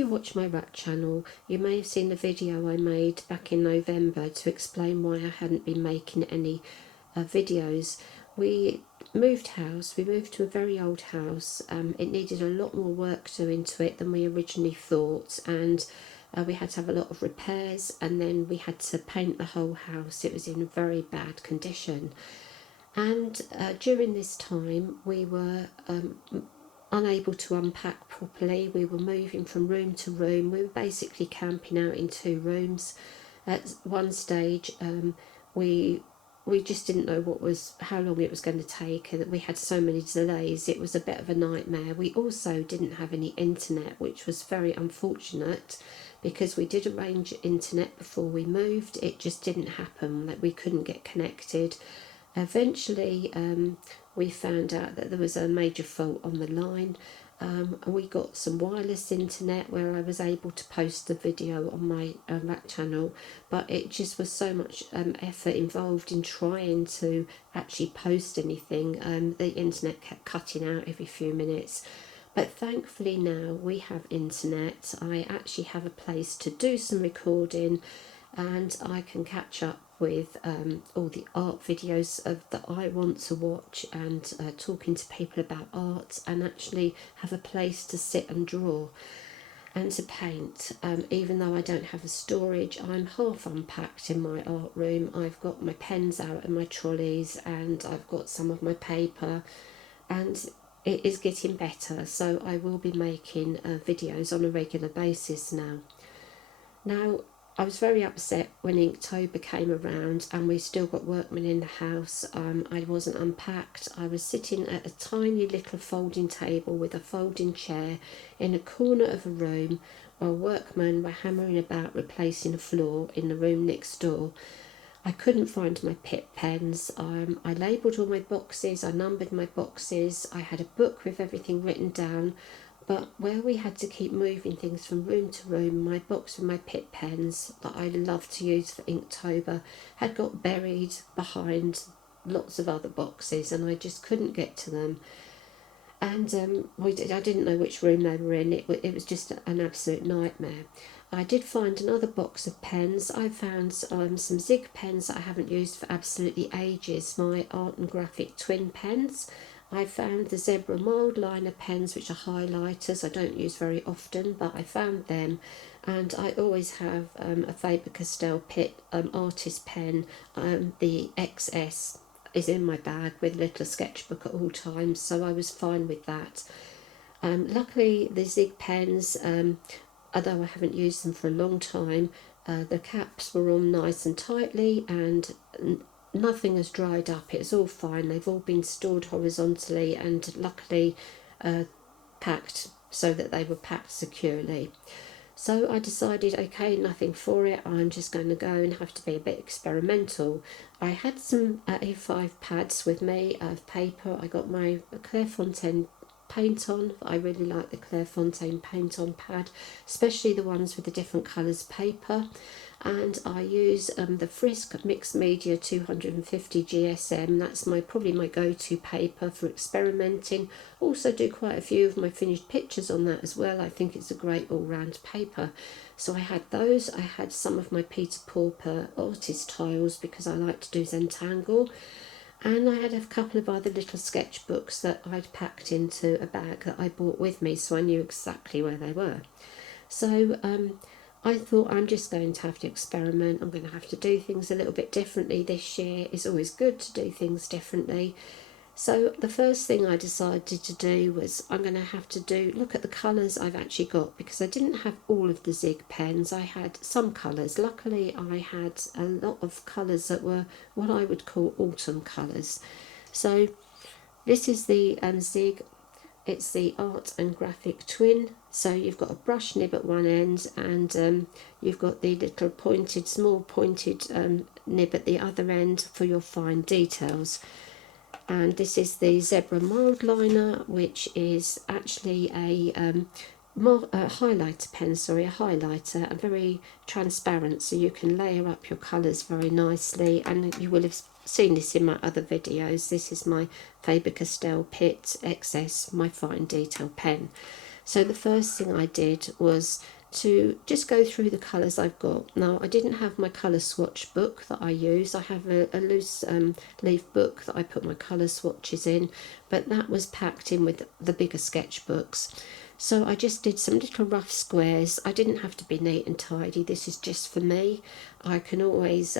If you watch my rat channel, you may have seen the video I made back in November to explain why I hadn't been making any videos. We moved house, we moved to a very old house. It needed a lot more work doing to it than we originally thought, and we had to have a lot of repairs, and then we had to paint the whole house. It was in very bad condition, and during this time we were unable to unpack properly. We were moving from room to room. We were basically camping out in 2 rooms. At one stage, we just didn't know how long it was going to take, and that we had so many delays. It was a bit of a nightmare. We also didn't have any internet, which was very unfortunate, because we did arrange internet before we moved. It just didn't happen, that we couldn't get connected. Eventually we found out that there was a major fault on the line. We got some wireless internet where I was able to post the video on my rat channel, but it just was so much effort involved in trying to actually post anything. The internet kept cutting out every few minutes. But thankfully now we have internet. I actually have a place to do some recording, and I can catch up with all the art videos that I want to watch, and talking to people about art, and actually have a place to sit and draw and to paint. Even though I don't have a storage, I'm half unpacked in my art room. I've got my pens out and my trolleys, and I've got some of my paper, and it is getting better, so I will be making videos on a regular basis now. I was very upset when Inktober came around and we still got workmen in the house. I wasn't unpacked. I was sitting at a tiny little folding table with a folding chair in a corner of a room while workmen were hammering about replacing a floor in the room next door. I couldn't find my Pitt pens. I labelled all my boxes, I numbered my boxes, I had a book with everything written down, but where we had to keep moving things from room to room, my box with my Pitt pens that I love to use for Inktober had got buried behind lots of other boxes, and I just couldn't get to them. And I didn't know which room they were in. It was just an absolute nightmare. I did find another box of pens. I found some Zig pens that I haven't used for absolutely ages, my art and graphic twin pens. I found the Zebra mild liner pens, which are highlighters. I don't use very often, but I found them. And I always have a Faber-Castell Pitt artist pen, the XS is in my bag with a little sketchbook at all times, so I was fine with that. Luckily the Zig pens, although I haven't used them for a long time, the caps were all nice and tightly, and nothing has dried up. It's all fine. They've all been stored horizontally and luckily packed so that they were packed securely. So I decided, okay, nothing for it, I'm just going to go and have to be a bit experimental. I had some A5 pads with me of paper. I got my Clairefontaine paint on. I really like the Clairefontaine paint on pad, especially the ones with the different colours paper. And I use the Frisk Mixed Media 250 GSM. That's probably my go-to paper for experimenting. Also do quite a few of my finished pictures on that as well. I think it's a great all-round paper. So I had those. I had some of my Peter Pauper artist tiles because I like to do Zentangle. And I had a couple of other little sketchbooks that I'd packed into a bag that I brought with me, so I knew exactly where they were. So I thought, I'm just going to have to experiment. I'm going to have to do things a little bit differently this year. It's always good to do things differently. So the first thing I decided to do was I'm going to have to look at the colours I've actually got, because I didn't have all of the Zig pens. I had some colours. Luckily I had a lot of colours that were what I would call autumn colours. So this is the Zig. It's the art and graphic twin. So you've got a brush nib at one end, and you've got the little small pointed nib at the other end for your fine details. And this is the Zebra mild liner, which is actually a highlighter pen, a highlighter, and very transparent, so you can layer up your colours very nicely. And you will have seen this in my other videos. This is my Faber-Castell Pitt XS, my fine detail pen. So the first thing I did was to just go through the colours I've got. Now, I didn't have my colour swatch book that I use. I have a loose leaf book that I put my colour swatches in, but that was packed in with the bigger sketchbooks. So I just did some little rough squares. I didn't have to be neat and tidy. This is just for me. I can always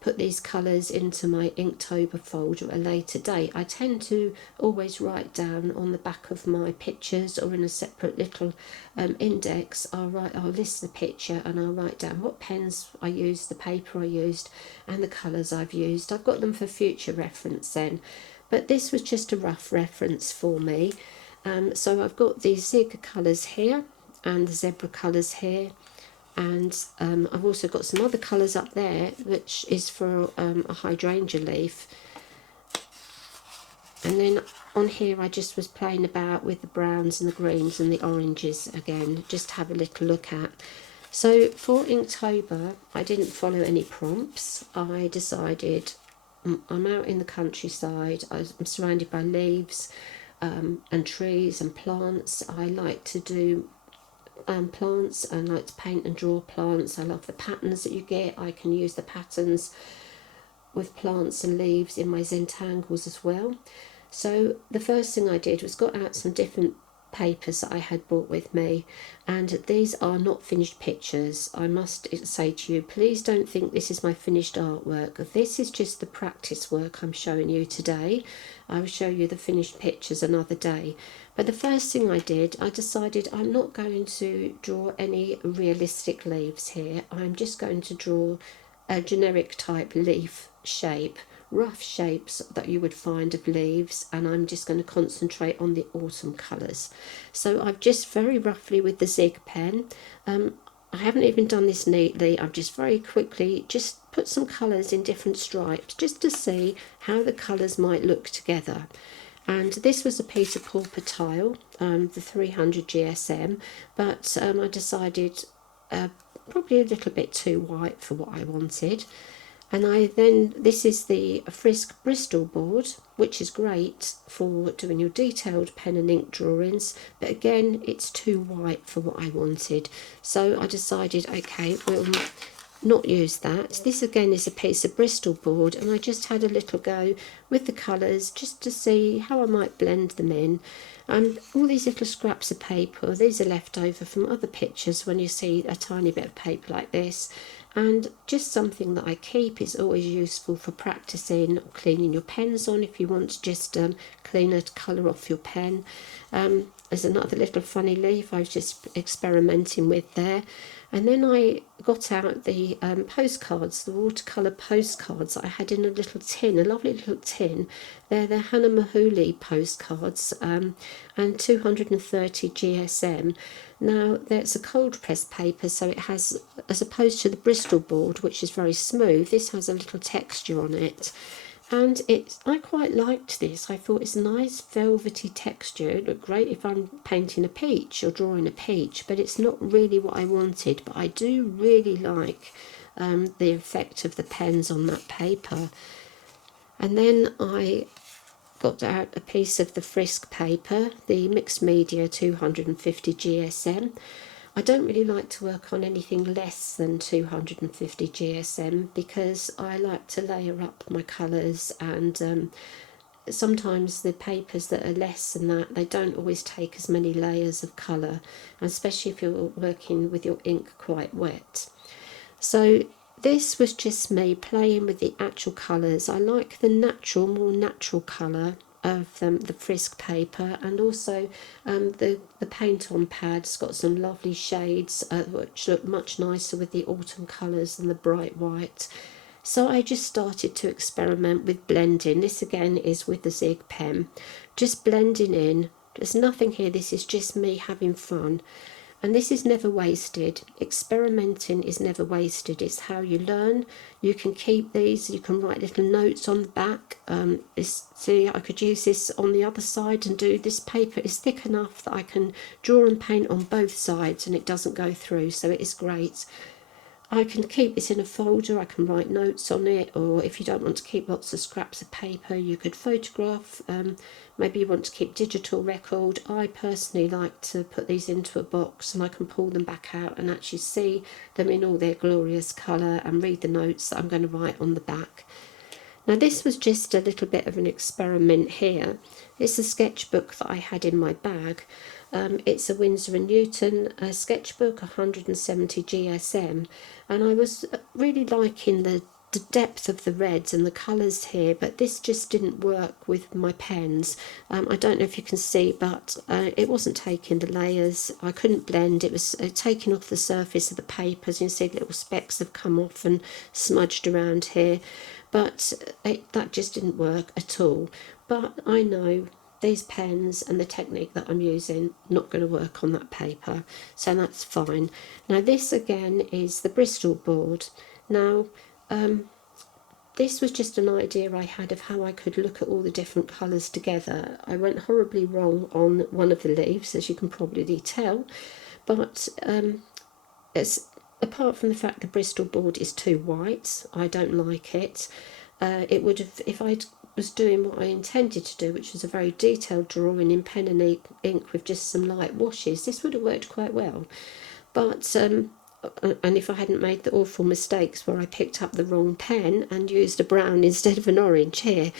put these colours into my Inktober folder at a later date. I tend to always write down on the back of my pictures, or in a separate little index, I'll list the picture and I'll write down what pens I used, the paper I used, and the colours I've used. I've got them for future reference then, but this was just a rough reference for me. So I've got the zig colours here and the zebra colours here, and I've also got some other colours up there, which is for a hydrangea leaf. And then on here I just was playing about with the browns and the greens and the oranges again, just to have a little look at. So for Inktober I didn't follow any prompts. I decided I'm out in the countryside, I'm surrounded by leaves and trees and plants. I like to do plants. I like to paint and draw plants. I love the patterns that you get. I can use the patterns with plants and leaves in my Zentangles as well. So the first thing I did was got out some different papers that I had brought with me, and these are not finished pictures. I must say to you, please don't think this is my finished artwork. This is just the practice work I'm showing you today. I will show you the finished pictures another day. But the first thing I did, I decided I'm not going to draw any realistic leaves here. I'm just going to draw a generic type leaf shape, rough shapes that you would find of leaves, and I'm just going to concentrate on the autumn colours. So I've just very roughly with the Zig pen, I haven't even done this neatly, I've just very quickly just put some colours in different stripes just to see how the colours might look together. And this was a piece of pauper tile, the 300 GSM, but I decided probably a little bit too white for what I wanted. And this is the Frisk Bristol board, which is great for doing your detailed pen and ink drawings, but again it's too white for what I wanted. So I decided, okay, we'll not use that. This again is a piece of Bristol board, and I just had a little go with the colours just to see how I might blend them in. All these little scraps of paper, these are left over from other pictures when you see a tiny bit of paper like this, and just something that I keep is always useful for practicing or cleaning your pens on if you want to just clean a colour off your pen. There's another little funny leaf I was just experimenting with there. And then I got out the postcards, the watercolour postcards that I had in a little tin, a lovely little tin. They're the Hannah Mahuli postcards, and 230 GSM. Now, there's a cold pressed paper, so it has, as opposed to the Bristol board, which is very smooth, this has a little texture on it. And I quite liked this. I thought it's a nice velvety texture. It looked great if I'm painting a peach or drawing a peach, but it's not really what I wanted. But I do really like the effect of the pens on that paper. And then I got out a piece of the Frisk paper, the Mixed Media 250 GSM. I don't really like to work on anything less than 250 GSM because I like to layer up my colours, and sometimes the papers that are less than that, they don't always take as many layers of colour, especially if you're working with your ink quite wet. So this was just me playing with the actual colours. I like the more natural colour of the Frisk paper, and also the paint on pad's got some lovely shades which look much nicer with the autumn colours than the bright white. So I just started to experiment with blending. This again is with the Zig pen, just blending in. There's nothing here, this is just me having fun. And this is never wasted. Experimenting is never wasted. It's how you learn. You can keep these. You can write little notes on the back. See, I could use this on the other side and do this. Paper is thick enough that I can draw and paint on both sides and it doesn't go through. So it is great. I can keep this in a folder, I can write notes on it, or if you don't want to keep lots of scraps of paper, you could photograph. Maybe you want to keep digital record. I personally like to put these into a box and I can pull them back out and actually see them in all their glorious colour and read the notes that I'm going to write on the back. Now this was just a little bit of an experiment here. It's a sketchbook that I had in my bag. It's a Winsor & Newton sketchbook, 170 GSM, and I was really liking the depth of the reds and the colours here, but this just didn't work with my pens. I don't know if you can see, but it wasn't taking the layers. I couldn't blend. It was taking off the surface of the papers. You can see little specks have come off and smudged around here, but that just didn't work at all. But I know these pens and the technique that I'm using not going to work on that paper, so that's fine. Now this again is the Bristol board. Now this was just an idea I had of how I could look at all the different colours together. I went horribly wrong on one of the leaves, as you can probably tell, but apart from the fact the Bristol board is too white, I don't like it. It would have, if I was doing what I intended to do, which was a very detailed drawing in pen and ink with just some light washes, this would have worked quite well. But and if I hadn't made the awful mistakes where I picked up the wrong pen and used a brown instead of an orange here,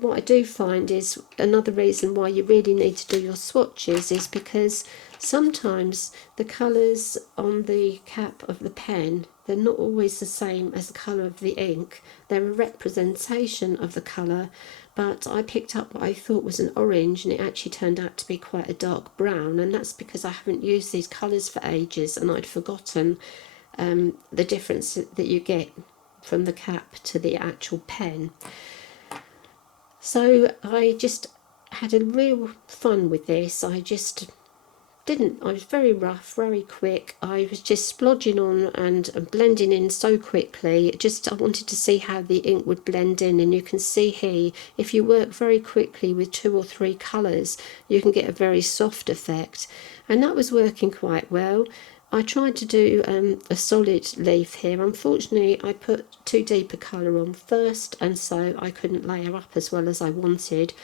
what I do find is another reason why you really need to do your swatches is because sometimes the colours on the cap of the pen, they're not always the same as the colour of the ink. They're a representation of the colour, but I picked up what I thought was an orange and it actually turned out to be quite a dark brown, and that's because I haven't used these colours for ages and I'd forgotten the difference that you get from the cap to the actual pen. So I just had a real fun with this. I was very rough, very quick. I was just splodging on and blending in so quickly. I wanted to see how the ink would blend in, and you can see here, if you work very quickly with 2 or 3 colours, you can get a very soft effect, and that was working quite well. I tried to do a solid leaf here. Unfortunately, I put too deep a colour on first, and so I couldn't layer up as well as I wanted.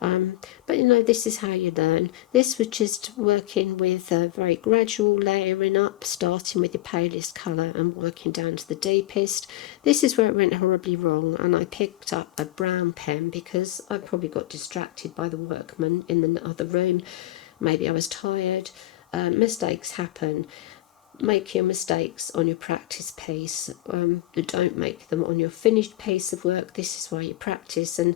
But you know, this is how you learn. This was just working with a very gradual layering up, starting with the palest colour and working down to the deepest. This is where it went horribly wrong, and I picked up a brown pen because I probably got distracted by the workman in the other room. Maybe I was tired. Mistakes happen. Make your mistakes on your practice piece. Don't make them on your finished piece of work. This is why you practice. And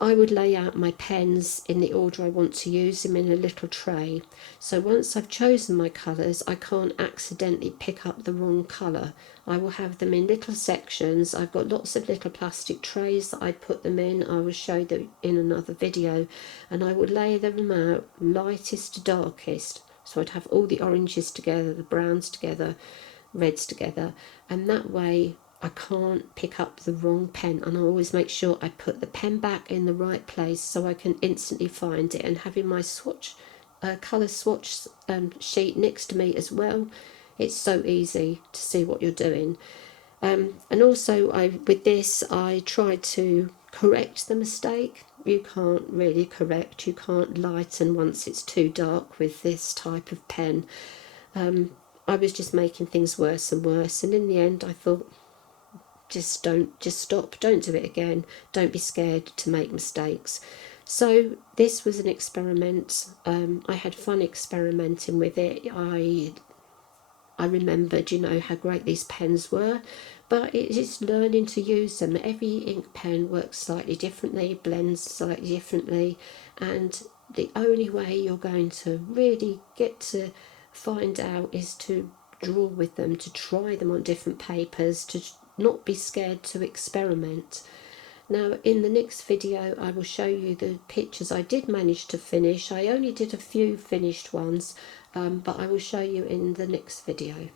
I would lay out my pens in the order I want to use them in a little tray. So once I've chosen my colours, I can't accidentally pick up the wrong colour. I will have them in little sections. I've got lots of little plastic trays that I'd put them in. I will show them in another video. And I would lay them out lightest to darkest. So I'd have all the oranges together, the browns together, reds together, and that way I can't pick up the wrong pen, and I always make sure I put the pen back in the right place so I can instantly find it. And having my swatch, colour swatch sheet next to me as well, it's so easy to see what you're doing. And also with this I tried to correct the mistake. You can't really correct, you can't lighten once it's too dark with this type of pen. I was just making things worse and worse, and in the end I thought, just stop, don't do it again, don't be scared to make mistakes. So this was an experiment. I had fun experimenting with it. I remembered, you know, how great these pens were, but it's just learning to use them. Every ink pen works slightly differently, blends slightly differently, and the only way you're going to really get to find out is to draw with them, to try them on different papers, to not be scared to experiment. Now in the next video I will show you the pictures I did manage to finish. I only did a few finished ones, but I will show you in the next video.